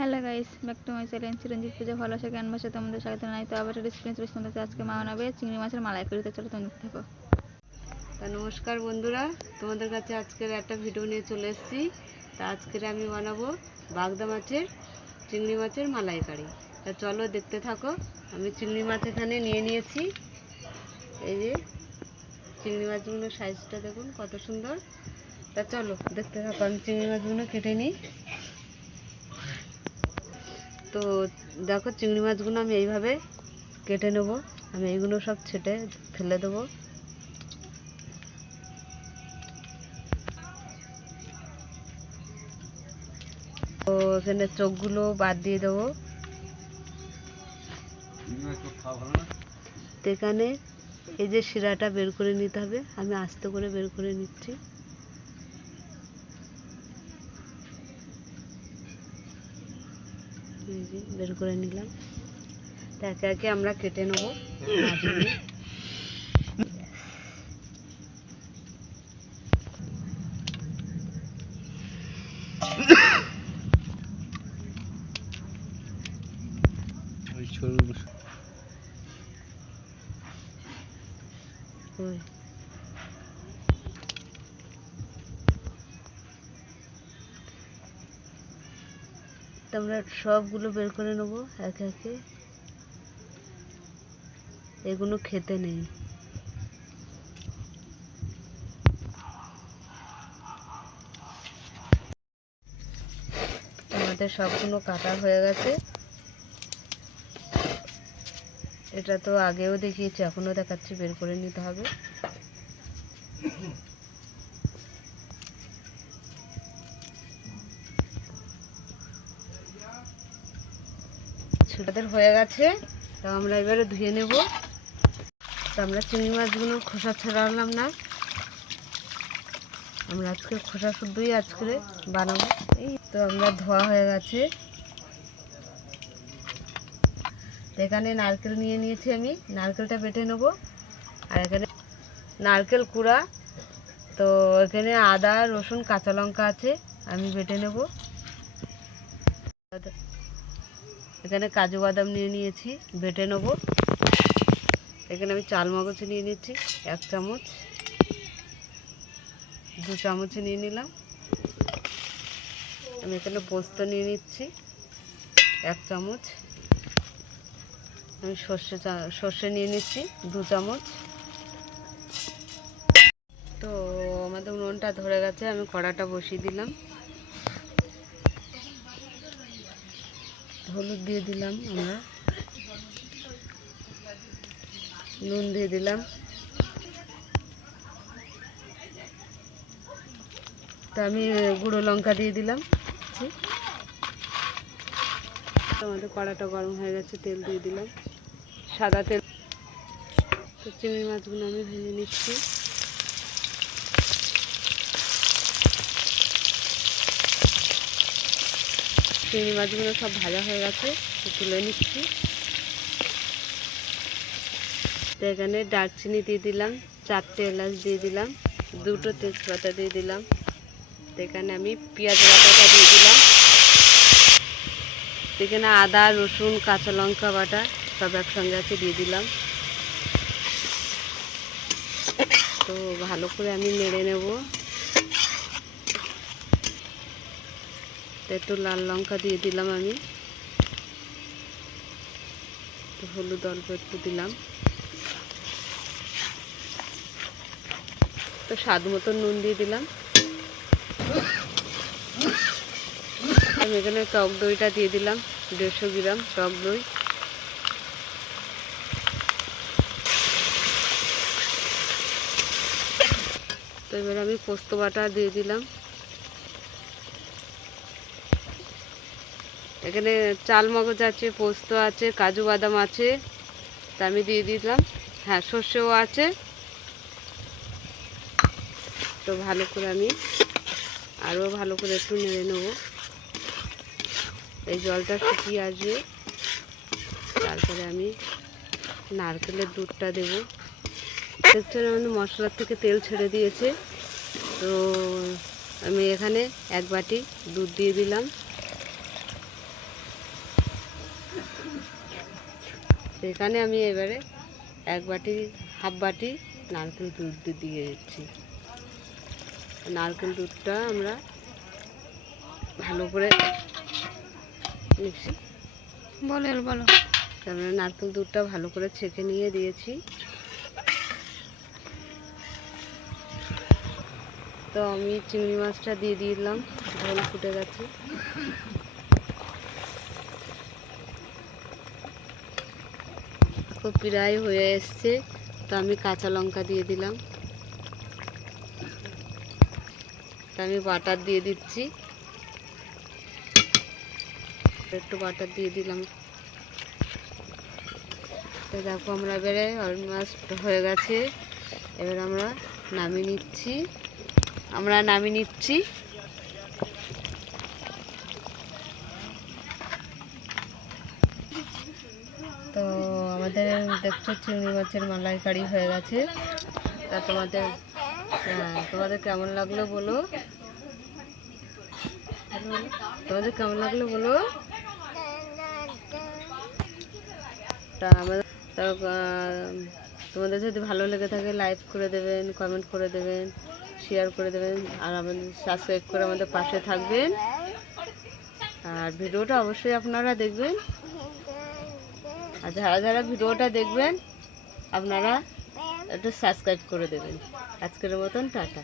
Hello guys, back to my channel Chiranjit Puja ভালোবাসা ক্যানভাসে তোমাদের স্বাগত জানাই। তো আবার রেসিপি তোমাদের আজকে মা বানাবে চিংড়ি মাছের মালাইকারি। তো চলো তোমরা থাকো। নমস্কার বন্ধুরা, তোমাদের কাছে আজকের একটা ভিডিও নিয়ে চলে এসেছি। তা আজকের আমি বানাবো বাগদা মাছের চিংড়ি মাছের মালাইকারি। তা চলো দেখতে থাকো। আমি চিংড়ি মাছ এখানে নিয়ে নিয়েছি। এই যে চিংড়ি মাছগুলোর সাইজটা দেখুন কত সুন্দর। তা চলো দেখতে থাকো, আমি চিংড়ি মাছগুলো কেটে নিই। তো দেখো চিংড়ি মাছগুলো আমি এইভাবে কেটে নেব। আমি এইগুলো সব ছেটে ফেলে দেবো। তো এখানে চোখগুলো বাদ দিয়ে দেবো। তো এখানে এই যে শিরাটা বের করে নিতে হবে, আমি আস্তে করে বের করে নিচ্ছি। এই যে বের করে নিলাম। তো একে একে আমরা কেটে নেবো। আমরা সবগুলো বের করে নেব একে একে। এগুলো খেতে নেই। আমাদের সবগুলো কাটা হয়ে গেছে। এটা তো আগেও দেখিয়েছি, এখনও দেখাচ্ছি। বের করে নিতে হবে। ছোটদের হয়ে গেছে, তো আমরা এবারে ধুয়ে নেব। তো আমরা চিংড়ি মাছগুলো খোসা ছাড়ালাম না, আমরা আজকে খোসা শুদ্ধই আজকে বানাবো। এই তো আমরা ধোয়া হয়ে গেছে। এখানে নারকেল নিয়ে নিয়েছি, আমি নারকেলটা বেটে নেব। আর এখানে নারকেল কুড়া, তো এখানে আদা রসুন কাঁচা লঙ্কা আছে, আমি বেটে নেব। এখানে কাজু বাদাম নিয়ে নিয়েছি, বেটে নেব। এখানে আমি চাল মগজ নিয়ে নিচ্ছি 1 চামচ, 2 চামচ নিয়ে নিলাম। আমি এখানে পোস্ত নিয়ে নিচ্ছি 1 চামচ। আমি সর্ষে নিয়ে নিচ্ছি 2 চামচ। তো আমাদের উনুনটা ধরে গেছে, আমি কড়াটা বসিয়ে দিলাম। হলুদ দিয়ে দিলাম, আমরা নুন দিয়ে দিলাম। তো আমি গুঁড়ো লঙ্কা দিয়ে দিলাম। তো আমাদের কড়াটা গরম হয়ে গেছে, তেল দিয়ে দিলাম, সাদা তেল। তো চিংড়ি মাছগুলো আমি ভেজে নিচ্ছি। চিংড়ি মাছগুলো সব ভাজা হয়ে গেছে, তুলে নিচ্ছি। তো এখানে দারচিনি দিয়ে দিলাম, 4টে এলাচ দিয়ে দিলাম, 2টো তেজপাতা দিয়ে দিলাম। তো এখানে আমি পেঁয়াজ বাটাটা দিয়ে দিলাম। এখানে আদা রসুন কাঁচা লঙ্কা বাটা সব একসঙ্গে আছে, দিয়ে দিলাম। তো ভালো করে আমি নেড়ে নেব। একটু লাল লঙ্কা দিয়ে দিলাম আমি, হলুদ অল্প একটু দিলাম। তো স্বাদ মতো নুন দিয়ে দিলাম। আমি এখানে টক দইটা দিয়ে দিলাম, 150 গ্রাম টক দই। তো এবার আমি পোস্ত বাটা দিয়ে দিলাম। এখানে চাল মগজ আছে, পোস্ত আছে, কাজু বাদাম আছে, তা আমি দিয়ে দিলাম। হ্যাঁ, সর্ষেও আছে। তো ভালো করে আমি আরও ভালো করে একটু নেড়ে নেব। এই জলটা শুকিয়ে আসবে, তারপরে আমি নারকেলের দুধটা দেব। দেখছেন আমাদের মশলার থেকে তেল ছেড়ে দিয়েছে। তো আমি এখানে 1 বাটি দুধ দিয়ে দিলাম। তো এখানে আমি এবারে হাফ বাটি নারকেল দুধ দিয়ে দিচ্ছি। নারকেল দুধটা আমরা ভালো করে মিক্সি বলো। আমরা নারকেল দুধটা ভালো করে ছেঁকে নিয়ে দিয়েছি। তো আমি চিংড়ি মাছটা দিয়ে দিলাম, ঝোল ফুটে গেছে। খুব প্রায় হয়ে এসছে, তো আমি কাঁচা লঙ্কা দিয়ে দিলাম। তো আমি বাটার দিয়ে দিচ্ছি, একটু বাটার দিয়ে দিলাম। তো দেখো আমরা এবারে অলমোস্ট হয়ে গেছে, এবার আমরা নামিয়ে নিচ্ছি। তো আমাদের দেখছো চিংড়ি মাছের মালাইকারি হয়ে গেছে। তা তোমাদের কেমন লাগলো বলো, তা তোমাদের যদি ভালো লেগে থাকে লাইক করে দেবেন, কমেন্ট করে দেবেন, শেয়ার করে দেবেন, আর আমাদের সাবস্ক্রাইব করে আমাদের পাশে থাকবেন। আর ভিডিওটা অবশ্যই আপনারা দেখবেন, আর যারা ভিডিওটা দেখবেন আপনারা একটু সাবস্ক্রাইব করে দেবেন। আজকের মতন টাটা।